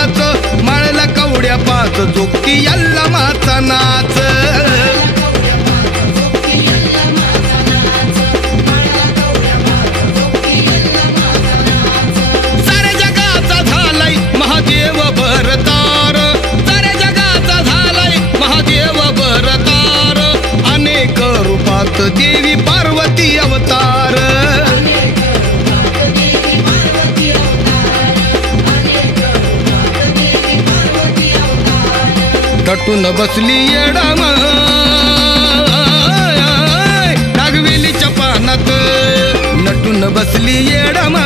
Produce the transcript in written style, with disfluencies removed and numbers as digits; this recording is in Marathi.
वाच, माळला कवड्या पाच, जोगती यल्लमाचा नाच. सारे जगाचा झालाय महादेव भरतार, सारे जगाचा झालाय महादेव भरतार. अनेक रूपात देवी पार्वती अवतार. नटून बसली येडम नागवेलीच्या पानात, नटून बसली येडम